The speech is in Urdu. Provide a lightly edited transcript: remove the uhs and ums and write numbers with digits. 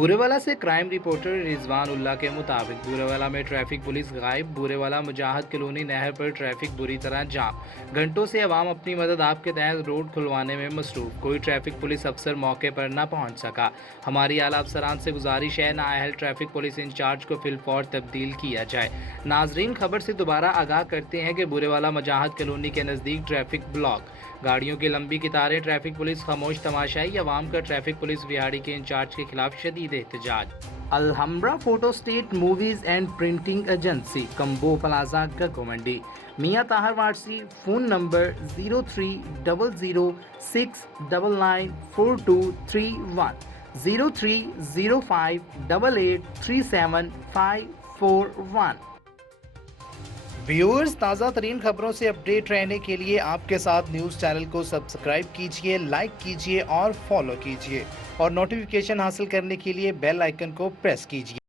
بورے سے کرائم رپورٹر رضوان اللہ کے مطابق بورے میں ٹریفک پولیس غائب. بورے مجاہد کالونی نہر پر ٹریفک بری طرح جام. گھنٹوں سے عوام اپنی مدد آپ کے تحت روڈ کھلوانے میں مصروف. کوئی ٹریفک پولیس افسر موقع پر نہ پہنچ سکا. ہماری اعلیٰ افسران سے گزارش ہے نااہل ٹریفک پولیس انچارج کو فی الفور تبدیل کیا جائے. ناظرین، خبر سے دوبارہ آگاہ کرتے ہیں کہ بورے مجاہد کالونی کے نزدیک ٹریفک بلاک، گاڑیوں کی لمبی قطاریں، ٹریفک پولیس خاموش تماشائی، عوام کا ٹریفک پولیس وہاڑی کے انچارج کے خلاف شدید احتجاج. Alhamra photo state movies and printing agency, Kamboh plaza, Gaggu Mandi. Mian Tahir Warsi, phone number 0300699423 0305883751. Viewers, تازہ ترین خبروں سے اپڈیٹ رہنے کے لیے آپ کے ساتھ نیوز چینل کو سبسکرائب کیجئے، لائک کیجئے اور فالو کیجئے، اور نوٹیفیکیشن حاصل کرنے کے لیے بیل آئیکن کو پریس کیجئے.